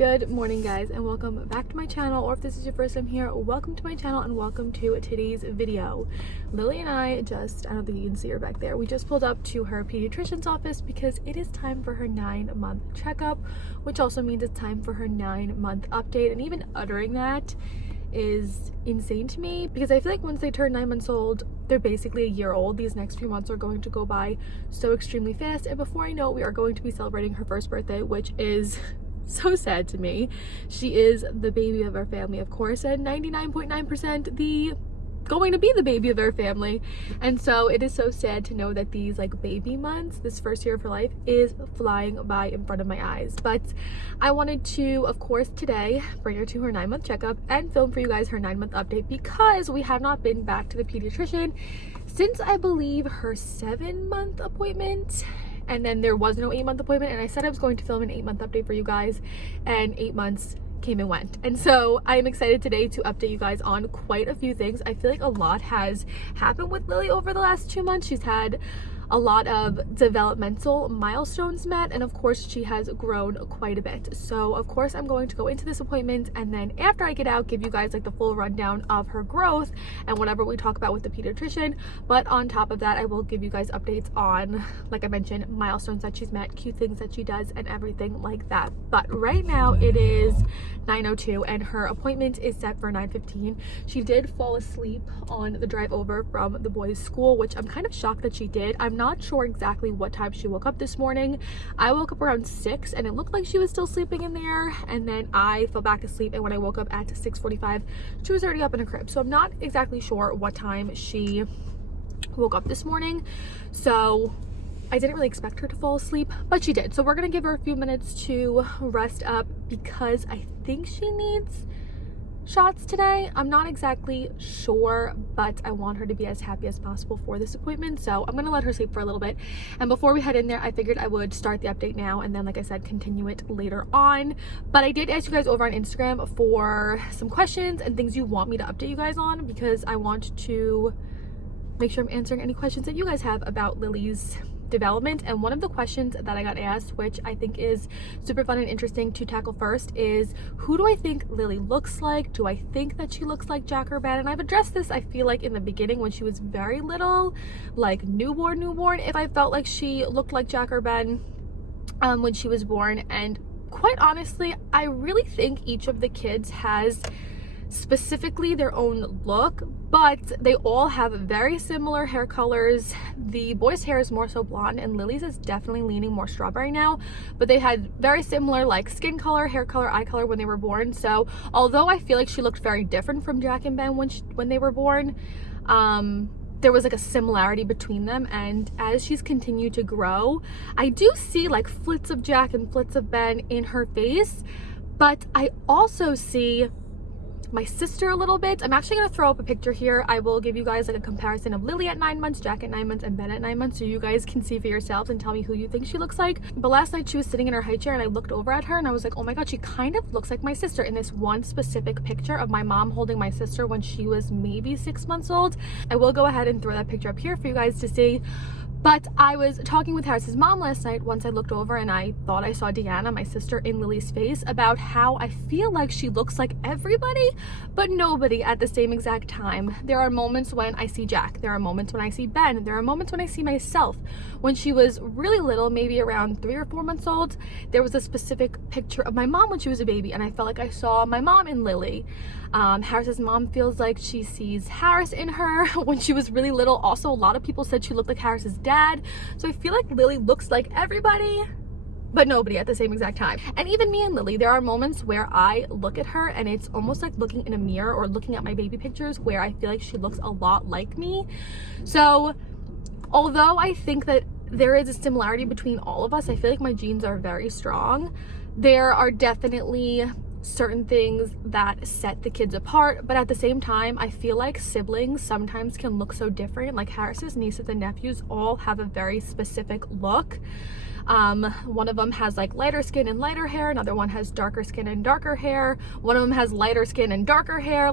Good morning, guys, and welcome back to my channel, or if this is your first time here, welcome to my channel and welcome to today's video. Lily and I don't think you can see her back there, we just pulled up to her pediatrician's office because it is time for her 9-month checkup, which also means it's time for her 9-month update. And even uttering that is insane to me because I feel like once they turn 9 months old, they're basically a year old. These next few months are going to go by so extremely fast, and before I know it, we are going to be celebrating her first birthday, which is so sad to me. She is the baby of our family, of course, and 99.9% going to be the baby of our family. And so it is so sad to know that these baby months, this first year of her life, is flying by in front of my eyes. But I wanted to, of course, today bring her to her 9-month checkup and film for you guys her 9-month update because we have not been back to the pediatrician since I believe her 7-month appointment. And then there was no 8-month appointment, and I said I was going to film an 8-month update for you guys, and 8 months came and went. And so I'm excited today to update you guys on quite a few things. I feel like a lot has happened with Lily over the last 2 months. She's had a lot of developmental milestones met, and of course she has grown quite a bit. So of course I'm going to go into this appointment, and then after I get out, give you guys the full rundown of her growth and whatever we talk about with the pediatrician. But on top of that, I will give you guys updates on, like I mentioned, milestones that she's met, cute things that she does, and everything like that. But right now it is 9:02 and her appointment is set for 9:15. She did fall asleep on the drive over from the boys' school, which I'm kind of shocked that she did. I'm not sure exactly what time she woke up this morning. I woke up around 6 and it looked like she was still sleeping in there, and then I fell back asleep, and when I woke up at 6:45 she was already up in her crib. So I'm not exactly sure what time she woke up this morning, so I didn't really expect her to fall asleep, but she did. So we're gonna give her a few minutes to rest up because I think she needs shots today. I'm not exactly sure, but I want her to be as happy as possible for this appointment, so I'm gonna let her sleep for a little bit. And before we head in there, I figured I would start the update now and then, like I said, continue it later on. But I did ask you guys over on Instagram for some questions and things you want me to update you guys on, because I want to make sure I'm answering any questions that you guys have about Lily's development. And one of the questions that I got asked, which I think is super fun and interesting to tackle first, is who do I think Lily looks like? Do I think that she looks like Jack or Ben? And I've addressed this, I feel like, in the beginning when she was very little, like newborn, if I felt like she looked like Jack or Ben when she was born. And quite honestly, I really think each of the kids has specifically their own look, but they all have very similar hair colors. The boys' hair is more so blonde, and Lily's is definitely leaning more strawberry now, but they had very similar skin color, hair color, eye color when they were born. So although I feel like she looked very different from Jack and Ben when they were born, there was a similarity between them. And as she's continued to grow, I do see flits of Jack and flits of Ben in her face, but I also see my sister a little bit. I'm actually going to throw up a picture here. I will give you guys a comparison of Lily at 9 months, Jack at 9 months, and Ben at 9 months, so you guys can see for yourselves and tell me who you think she looks like. But last night she was sitting in her high chair and I looked over at her and I was like, oh my god, she kind of looks like my sister in this one specific picture of my mom holding my sister when she was maybe 6 months old. I will go ahead and throw that picture up here for you guys to see. But I was talking with Harris's mom last night once I looked over and I thought I saw Deanna, my sister, in Lily's face, about how I feel like she looks like everybody but nobody at the same exact time. There are moments when I see Jack, there are moments when I see Ben, there are moments when I see myself. When she was really little, maybe around 3 or 4 months old, there was a specific picture of my mom when she was a baby, and I felt like I saw my mom in Lily. Harris's mom feels like she sees Harris in her when she was really little. Also, a lot of people said she looked like Harris's dad. So I feel like Lily looks like everybody but nobody at the same exact time. And even me and Lily, there are moments where I look at her and it's almost like looking in a mirror or looking at my baby pictures where I feel like she looks a lot like me. So although I think that there is a similarity between all of us, I feel like my genes are very strong. There are definitely certain things that set the kids apart, but at the same time I feel like siblings sometimes can look so different. Like Harris's nieces and nephews all have a very specific look. One of them has lighter skin and lighter hair, another one has darker skin and darker hair, one of them has lighter skin and darker hair.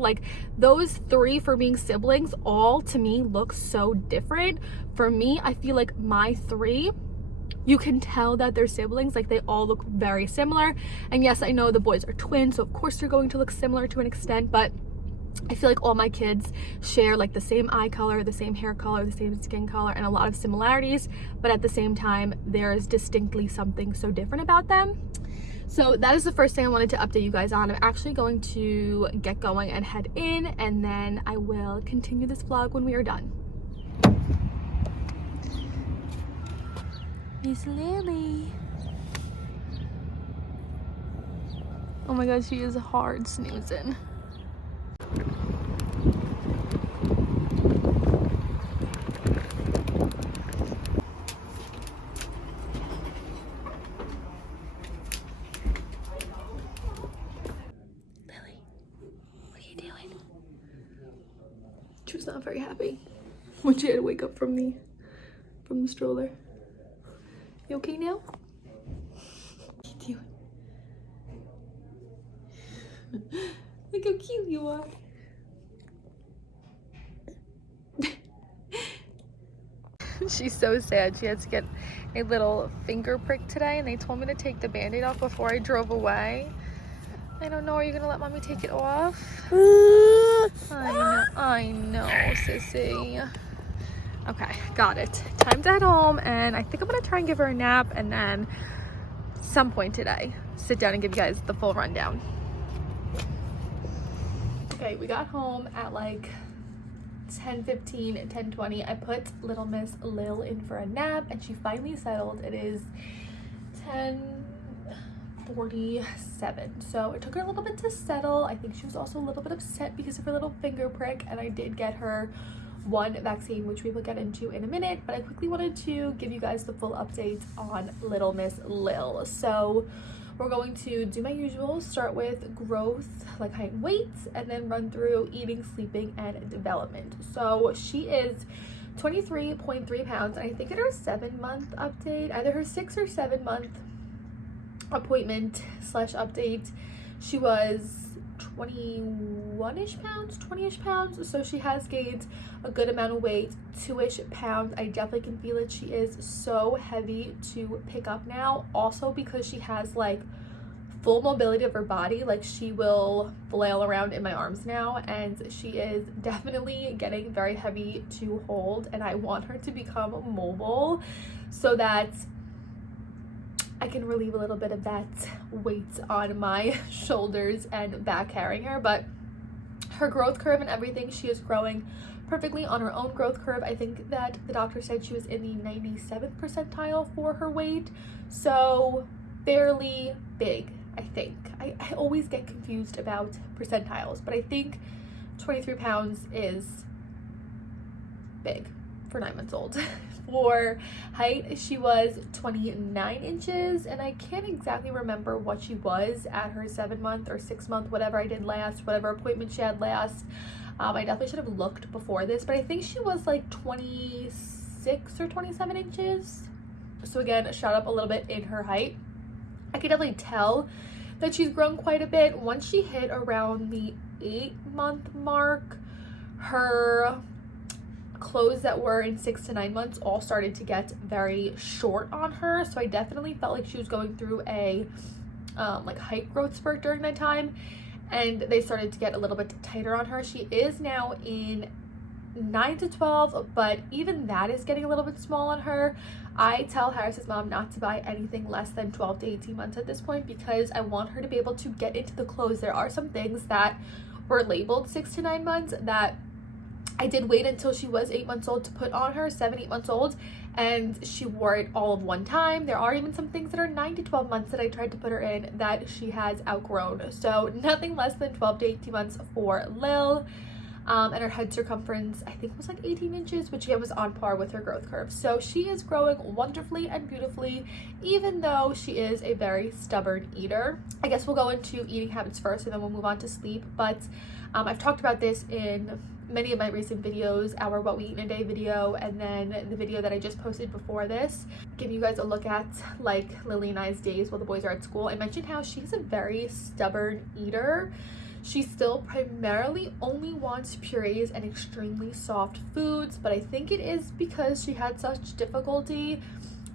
Those three, for being siblings, all to me look so different. For me, I feel like my three you can tell that they're siblings. Like, they all look very similar. And yes, I know the boys are twins, so of course they're going to look similar to an extent, but I feel like all my kids share like the same eye color, the same hair color, the same skin color, and a lot of similarities, but at the same time there's distinctly something so different about them. So that is the first thing I wanted to update you guys on. I'm actually going to get going and head in, and then I will continue this vlog when we are done. Miss Lily. Oh my god, she is hard snoozing. Lily, what are you doing? She was not very happy when she had to wake up from the stroller. You okay now? What are you doing? Look how cute you are. She's so sad. She had to get a little finger prick today, and they told me to take the band-aid off before I drove away. I don't know. Are you gonna let mommy take it off? I know, sissy. Okay, got it. Time to head home, and I think I'm gonna try and give her a nap, and then some point today sit down and give you guys the full rundown. Okay, we got home at like 10:15, 10:20. I put little Miss Lil in for a nap, and she finally settled. It is 10:47, so it took her a little bit to settle. I think she was also a little bit upset because of her little finger prick, and I did get her one vaccine, which we will get into in a minute, but I quickly wanted to give you guys the full update on little Miss Lil. So we're going to do my usual, start with growth, like height and weight, and then run through eating, sleeping, and development. So she is 23.3 pounds, and I think in her 7-month update, either her 6 or 7-month appointment slash update, she was 21-ish pounds, 20-ish pounds. So she has gained a good amount of weight, 2-ish pounds. I definitely can feel it. She is so heavy to pick up now, also because she has like full mobility of her body. Like, she will flail around in my arms now, and she is definitely getting very heavy to hold, and I want her to become mobile so that I can relieve a little bit of that weight on my shoulders and back carrying her. But her growth curve and everything, she is growing perfectly on her own growth curve. I think that the doctor said she was in the 97th percentile for her weight, so fairly big, I think. I always get confused about percentiles, but I think 23 pounds is big for 9 months old. For height, she was 29 inches, and I can't exactly remember what she was at her 7-month or 6-month, whatever I did last, whatever appointment she had last. I definitely should have looked before this, but I think she was like 26 or 27 inches. So again, shot up a little bit in her height. I can definitely tell that she's grown quite a bit. Once she hit around the 8-month mark, her clothes that were in 6 to 9 months all started to get very short on her. So I definitely felt like she was going through a like height growth spurt during that time, and they started to get a little bit tighter on her. She is now in 9 to 12, but even that is getting a little bit small on her. I tell Harris's mom not to buy anything less than 12 to 18 months at this point, because I want her to be able to get into the clothes. There are some things that were labeled 6 to 9 months that I did wait until she was 8 months old to put on her, 7, 8 months old, and she wore it all of one time. There are even some things that are 9 to 12 months that I tried to put her in that she has outgrown. So nothing less than 12 to 18 months for Lil. And her head circumference, I think, was like 18 inches, which again was on par with her growth curve. So she is growing wonderfully and beautifully, even though she is a very stubborn eater. I guess we'll go into eating habits first, and then we'll move on to sleep. But I've talked about this in many of my recent videos, our what we eat in a day video, and then the video that I just posted before this, giving you guys a look at like Lily and I's days while the boys are at school. I mentioned how she's a very stubborn eater. She still primarily only wants purees and extremely soft foods, but I think it is because she had such difficulty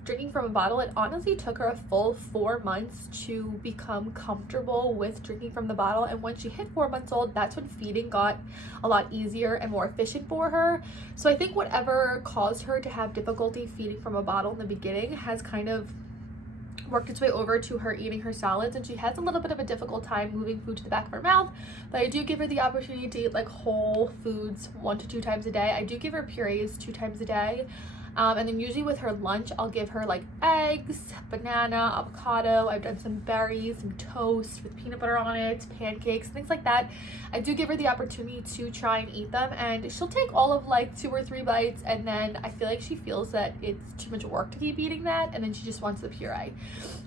drinking from a bottle, it honestly took her a full 4 months to become comfortable with drinking from the bottle. And when she hit 4 months old, that's when feeding got a lot easier and more efficient for her. So I think whatever caused her to have difficulty feeding from a bottle in the beginning has kind of worked its way over to her eating her solids, and she has a little bit of a difficult time moving food to the back of her mouth. But I do give her the opportunity to eat like whole foods 1 to 2 times a day. I do give her purees 2 times a day. And then usually with her lunch, I'll give her like eggs, banana, avocado. I've done some berries, some toast with peanut butter on it, pancakes, things like that. I do give her the opportunity to try and eat them, and she'll take all of like 2 or 3 bites, and then I feel like she feels that it's too much work to keep eating that, and then she just wants the puree.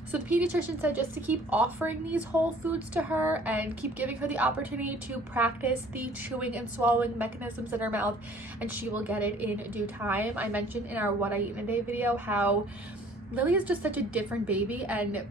So the pediatrician said just to keep offering these whole foods to her and keep giving her the opportunity to practice the chewing and swallowing mechanisms in her mouth, and she will get it in due time. I mentioned in our What I Eat in a Day video how Lily is just such a different baby, and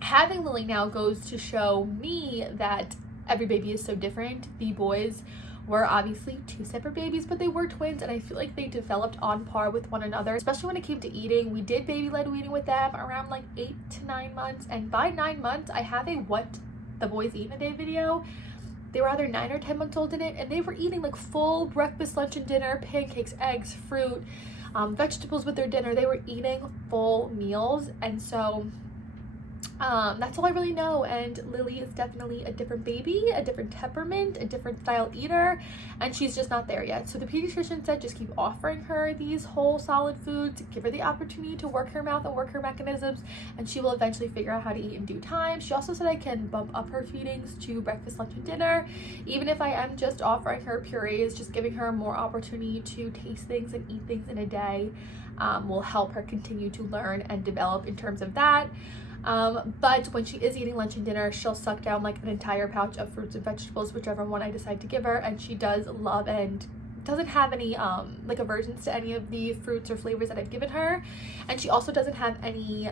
having Lily now goes to show me that every baby is so different. The boys were obviously 2 separate babies, but they were twins, and I feel like they developed on par with one another, especially when it came to eating. We did baby-led weaning with them around like 8 to 9 months, and by 9 months I have a What the Boys Eat in a Day video. They were either 9 or 10 months old in it, and they were eating like full breakfast, lunch, and dinner, pancakes, eggs, fruit, vegetables with their dinner. They were eating full meals, and so that's all I really know. And Lily is definitely a different baby, a different temperament, a different style eater, and she's just not there yet. So the pediatrician said just keep offering her these whole solid foods, give her the opportunity to work her mouth and work her mechanisms, and she will eventually figure out how to eat in due time. She also said I can bump up her feedings to breakfast, lunch, and dinner. Even if I am just offering her purees, just giving her more opportunity to taste things and eat things in a day will help her continue to learn and develop in terms of that. But when she is eating lunch and dinner, she'll suck down like an entire pouch of fruits and vegetables, whichever one I decide to give her, and she does love and doesn't have any like aversions to any of the fruits or flavors that I've given her. And she also doesn't have any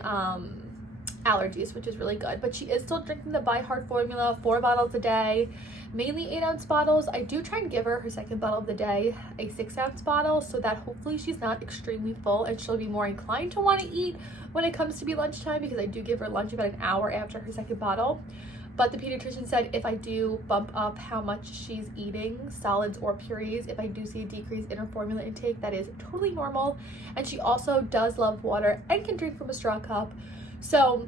allergies, which is really good. But she is still drinking the By Heart formula, 4 bottles a day, mainly 8-ounce bottles. I do try and give her her second bottle of the day, a 6-ounce bottle, so that hopefully she's not extremely full and she'll be more inclined to want to eat when it comes to be lunchtime, because I do give her lunch about an hour after her second bottle. But the pediatrician said if I do bump up how much she's eating, solids or purees, if I do see a decrease in her formula intake, that is totally normal. And she also does love water and can drink from a straw cup. So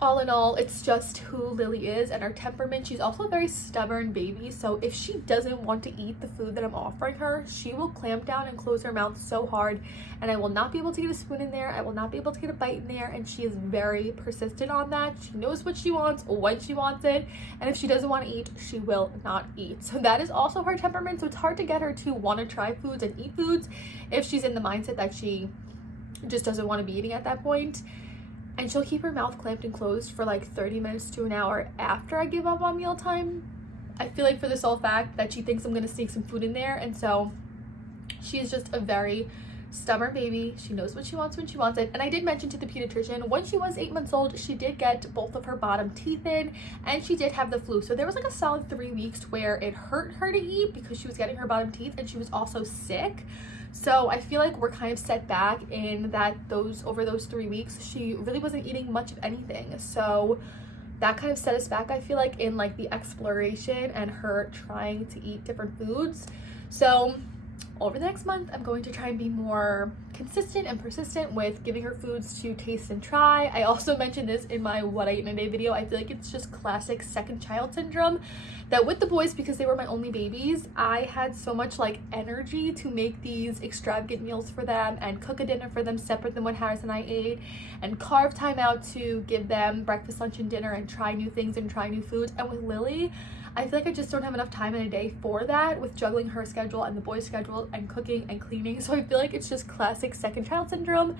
all in all, it's just who Lily is and her temperament. She's also a very stubborn baby, so if she doesn't want to eat the food that I'm offering her, she will clamp down and close her mouth so hard, and I will not be able to get a spoon in there. I will not be able to get a bite in there, and she is very persistent on that. She knows what she wants, when she wants it, and if she doesn't want to eat, she will not eat. So that is also her temperament, so it's hard to get her to want to try foods and eat foods if she's in the mindset that she just doesn't want to be eating at that point. And she'll keep her mouth clamped and closed for like 30 minutes to an hour after I give up on mealtime. I feel like for the sole fact that she thinks I'm going to sneak some food in there. And so she's just a very stubborn baby. She knows what she wants when she wants it. And I did mention to the pediatrician, when she was 8 months old, she did get both of her bottom teeth in, and she did have the flu. So there was like a solid 3 weeks where it hurt her to eat because she was getting her bottom teeth, and she was also sick. So I feel like we're kind of set back in that over those 3 weeks, she really wasn't eating much of anything. So that kind of set us back, I feel like, in like the exploration and her trying to eat different foods. So over the next month, I'm going to try and be more consistent and persistent with giving her foods to taste and try. I also mentioned this in my What I Eat in a Day video. I feel like it's just classic second child syndrome, that with the boys, because they were my only babies, I had so much like energy to make these extravagant meals for them and cook a dinner for them separate than what Harris and I ate, and carve time out to give them breakfast, lunch, and dinner and try new things and try new foods. And with Lily, I feel like I just don't have enough time in a day for that, with juggling her schedule and the boys' schedule and cooking and cleaning. So I feel like it's just classic second child syndrome,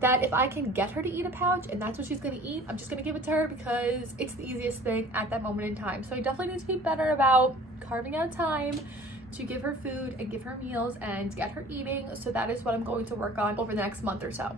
that if I can get her to eat a pouch and that's what she's going to eat, I'm just going to give it to her because it's the easiest thing at that moment in time. So I definitely need to be better about carving out time to give her food and give her meals and get her eating. So that is what I'm going to work on over the next month or so.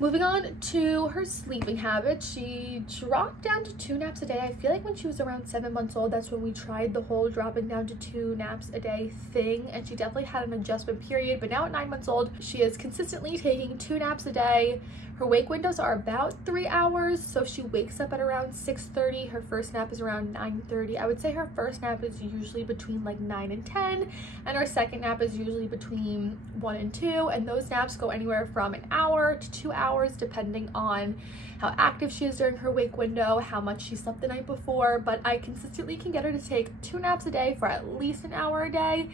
Moving on to her sleeping habits, she dropped down to 2 naps a day. I feel like when she was around 7 months old, that's when we tried the whole dropping down to 2 naps a day thing, and she definitely had an adjustment period. But now at 9 months old, she is consistently taking 2 naps a day. Her wake windows are about 3 hours, so if she wakes up at around 6:30, her first nap is around 9:30. I would say her first nap is usually between like 9 and 10, and her second nap is usually between 1 and 2, and those naps go anywhere from an hour to 2 hours depending on how active she is during her wake window, how much she slept the night before. But I consistently can get her to take 2 naps a day for at least an hour a day,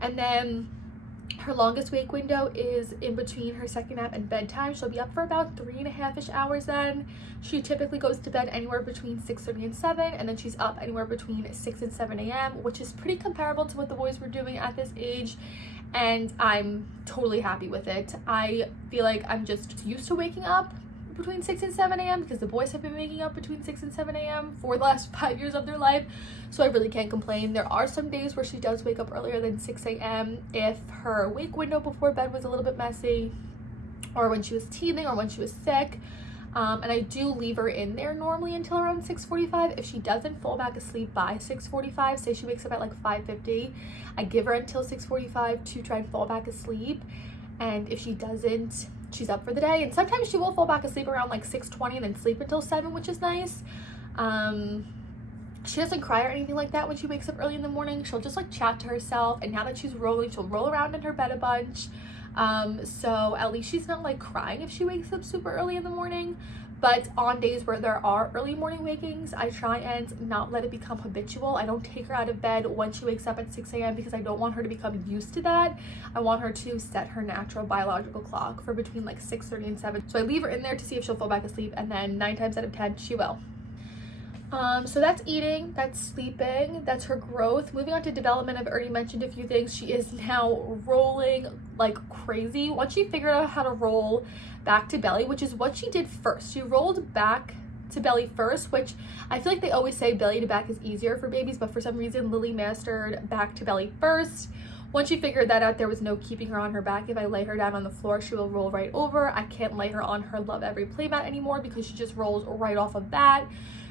and then her longest wake window is in between her second nap and bedtime. She'll be up for about 3.5-ish hours then. She typically goes to bed anywhere between 6:30 and 7, and then she's up anywhere between 6 and 7 a.m., which is pretty comparable to what the boys were doing at this age, and I'm totally happy with it. I feel like I'm just used to waking up between 6 and 7 a.m. because the boys have been waking up between 6 and 7 a.m. for the last 5 years of their life, so I really can't complain. There are some days where she does wake up earlier than 6 a.m. if her wake window before bed was a little bit messy, or when she was teething, or when she was sick. And I do leave her in there normally until around 6:45. If she doesn't fall back asleep by 6:45, say she wakes up at like 5:50, I give her until 6:45 to try and fall back asleep. And if she doesn't, she's up for the day. And sometimes she will fall back asleep around like 6:20 and then sleep until 7, which is nice. She doesn't cry or anything like that when she wakes up early in the morning. She'll just like chat to herself, and now that she's rolling, she'll roll around in her bed a bunch. So at least she's not like crying if she wakes up super early in the morning. But on days where there are early morning wakings, I try and not let it become habitual. I don't take her out of bed when she wakes up at 6 a.m. because I don't want her to become used to that. I want her to set her natural biological clock for between like 6:30 and 7. So I leave her in there to see if she'll fall back asleep, and then 9 times out of 10 she will. So that's eating, that's sleeping, that's her growth. Moving on to development, I've already mentioned a few things. She is now rolling like crazy. Once she figured out how to roll back to belly, which is what she did first. She rolled back to belly first, which I feel like they always say belly to back is easier for babies, but for some reason Lily mastered back to belly first. Once she figured that out, there was no keeping her on her back. If I lay her down on the floor, she will roll right over. I can't lay her on her Love Every playmat anymore because she just rolls right off of that.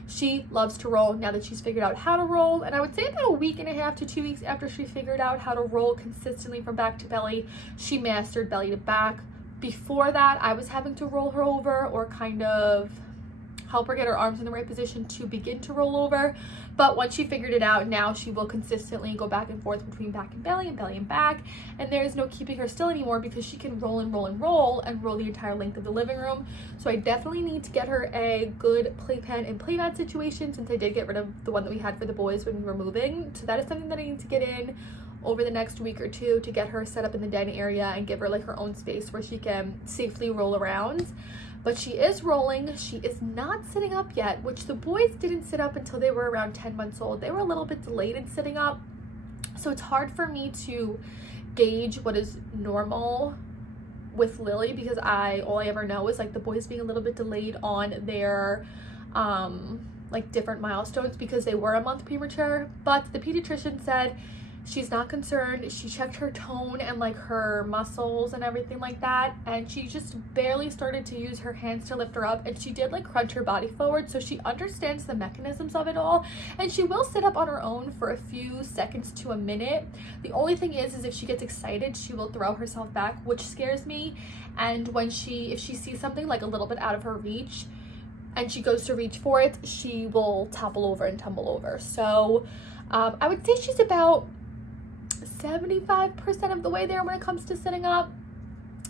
She loves to roll now that she's figured out how to roll, and I would say about a week and a half to 2 weeks after she figured out how to roll consistently from back to belly, she mastered belly to back. Before that, I was having to roll her over or kind of help her get her arms in the right position to begin to roll over. But once she figured it out, now she will consistently go back and forth between back and belly and back, and there is no keeping her still anymore because she can roll and roll and roll and roll the entire length of the living room. So I definitely need to get her a good playpen and playmat situation, since I did get rid of the one that we had for the boys when we were moving. So that is something that I need to get in over the next week or two to get her set up in the den area and give her like her own space where she can safely roll around. But she is rolling. She is not sitting up yet, which the boys didn't sit up until they were around 10 months old. They were a little bit delayed in sitting up, so it's hard for me to gauge what is normal with Lily because all I ever know is like the boys being a little bit delayed on their like different milestones because they were a month premature. But the pediatrician said she's not concerned. She checked her tone and like her muscles and everything like that, and she just barely started to use her hands to lift her up, and she did like crunch her body forward, so she understands the mechanisms of it all, and she will sit up on her own for a few seconds to a minute. The only thing is if she gets excited, she will throw herself back, which scares me. And when if she sees something like a little bit out of her reach and she goes to reach for it, she will topple over and tumble over. So I would say she's about 75% of the way there when it comes to sitting up.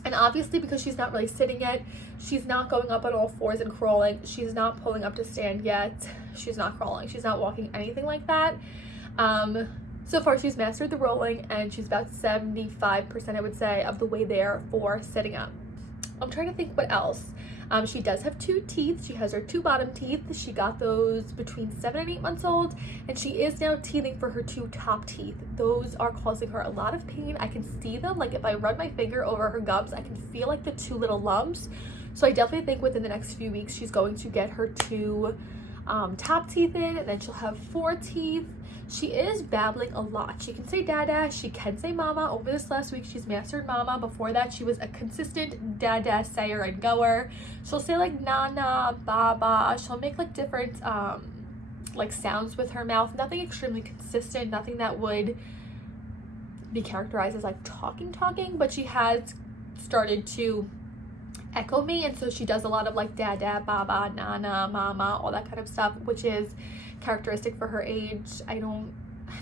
And obviously because she's not really sitting yet, she's not going up on all fours and crawling, she's not pulling up to stand yet, she's not crawling, she's not walking, anything like that. So far she's mastered the rolling, and she's about 75%, I would say, of the way there for sitting up. I'm trying to think what else. She does have 2 teeth. She has her 2 bottom teeth. She got those between 7 and 8 months old, and she is now teething for her 2 top teeth. Those are causing her a lot of pain. I can see them. Like if I run my finger over her gums, I can feel like the 2 little lumps. So I definitely think within the next few weeks she's going to get her 2 top teeth in, and then she'll have 4 teeth. She is babbling a lot. She can say dada, she can say mama. Over this last week, she's mastered mama. Before that, she was a consistent dada sayer and goer. She'll say like nana, baba. She'll make like different like sounds with her mouth. Nothing extremely consistent, nothing that would be characterized as like talking, but she has started to echo me, and so she does a lot of like dada, baba, nana, mama, all that kind of stuff, which is characteristic for her age. I don't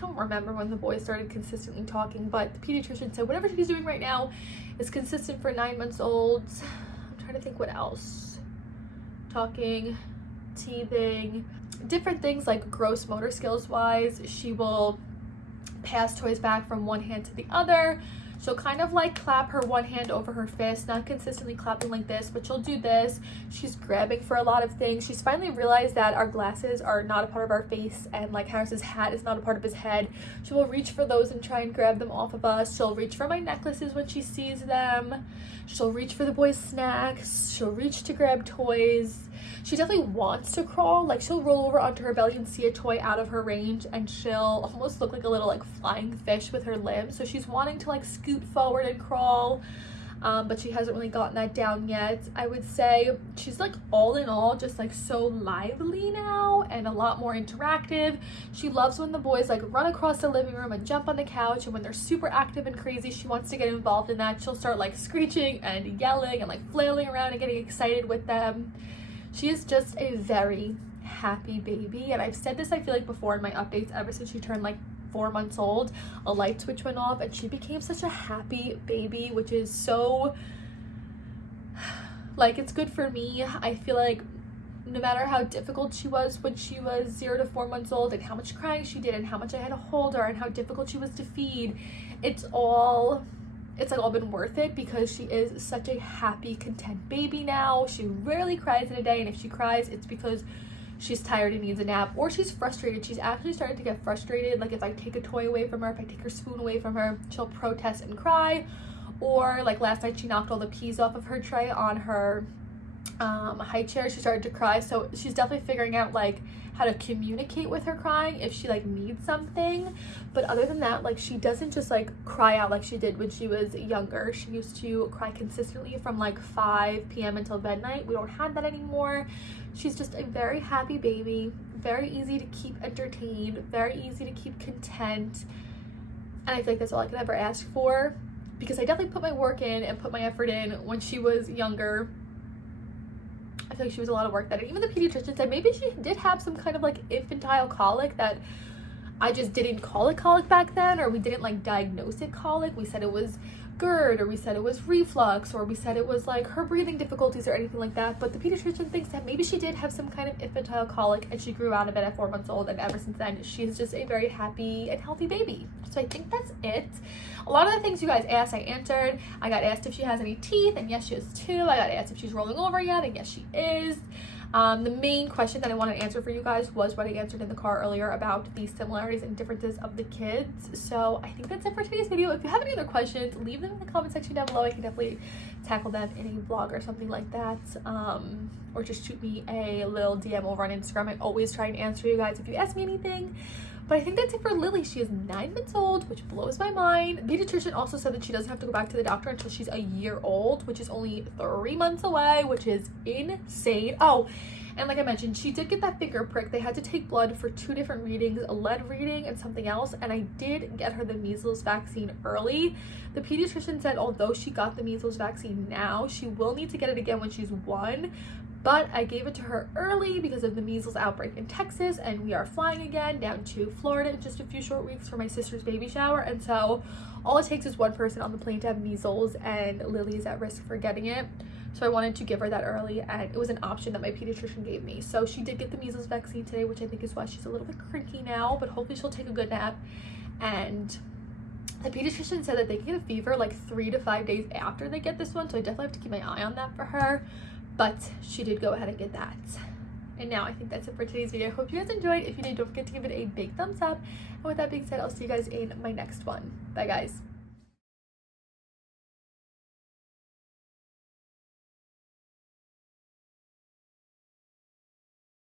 remember when the boys started consistently talking, but the pediatrician said whatever she's doing right now is consistent for 9 months old. I'm trying to think what else. Talking, teething, different things like gross motor skills wise. She will pass toys back from one hand to the other. She'll kind of like clap her one hand over her fist, not consistently clapping like this, but she'll do this. She's grabbing for a lot of things. She's finally realized that our glasses are not a part of our face, and like Harris's hat is not a part of his head. She will reach for those and try and grab them off of us. She'll reach for my necklaces when she sees them. She'll reach for the boys' snacks. She'll reach to grab toys. She definitely wants to crawl. Like she'll roll over onto her belly and see a toy out of her range, and she'll almost look like a little like flying fish with her limbs. So she's wanting to like scoot forward and crawl, but she hasn't really gotten that down yet. I would say she's like all in all just like so lively now and a lot more interactive. She loves when the boys like run across the living room and jump on the couch, and when they're super active and crazy, she wants to get involved in that. She'll start like screeching and yelling and like flailing around and getting excited with them. She is just a very happy baby, and I've said this I feel like before in my updates. Ever since she turned like 4 months old, a light switch went off and she became such a happy baby, which is so like, it's good for me. I feel like no matter how difficult she was when she was 0 to 4 months old, and how much crying she did, and how much I had to hold her, and how difficult she was to feed, it's like all been worth it, because she is such a happy, content baby now. She rarely cries in a day, and if she cries, it's because she's tired and needs a nap, or she's frustrated. She's actually starting to get frustrated. Like if I take a toy away from her, if I take her spoon away from her, she'll protest and cry. Or like last night, she knocked all the peas off of her tray on her high chair. She started to cry. So she's definitely figuring out like how to communicate with her crying if she like needs something. But other than that, like she doesn't just like cry out like she did when she was younger. She used to cry consistently from like 5 p.m. until midnight. We don't have that anymore. She's just a very happy baby, very easy to keep entertained, very easy to keep content, and I feel like that's all I could ever ask for, because I definitely put my work in and put my effort in when she was younger. I feel like she was a lot of work that, and even the pediatrician said maybe she did have some kind of like infantile colic that I just didn't call it colic back then, or we didn't like diagnose it colic. We said it was GERD, or we said it was reflux, or we said it was like her breathing difficulties or anything like that. But the pediatrician thinks that maybe she did have some kind of infantile colic, and she grew out of it at 4 months old, and ever since then she's just a very happy and healthy baby. So I think that's it. A lot of the things you guys asked, I answered. I got asked if she has any teeth, and yes, she has 2. I got asked if she's rolling over yet, and yes, she is. The main question that I want to answer for you guys was what I answered in the car earlier about the similarities and differences of the kids. So I think that's it for today's video. If you have any other questions, leave them in the comment section down below. I can definitely tackle them in a vlog or something like that, or just shoot me a little DM over on Instagram. I always try and answer you guys if you ask me anything. But I think that's it for Lily. She is 9 months old, which blows my mind. The pediatrician also said that she doesn't have to go back to the doctor until she's a year old, which is only 3 months away, which is insane. Oh, and like I mentioned, she did get that finger prick. They had to take blood for 2 different readings, a lead reading and something else, and I did get her the measles vaccine early. The pediatrician said although she got the measles vaccine now, she will need to get it again when she's 1. But I gave it to her early because of the measles outbreak in Texas, and we are flying again down to Florida in just a few short weeks for my sister's baby shower. And so all it takes is 1 person on the plane to have measles, and Lily is at risk for getting it. So I wanted to give her that early, and it was an option that my pediatrician gave me. So she did get the measles vaccine today, which I think is why she's a little bit cranky now, but hopefully she'll take a good nap. And the pediatrician said that they can get a fever like 3 to 5 days after they get this one, so I definitely have to keep my eye on that for her. But she did go ahead and get that. And now I think that's it for today's video. I hope you guys enjoyed. If you did, don't forget to give it a big thumbs up. And with that being said, I'll see you guys in my next one. Bye guys.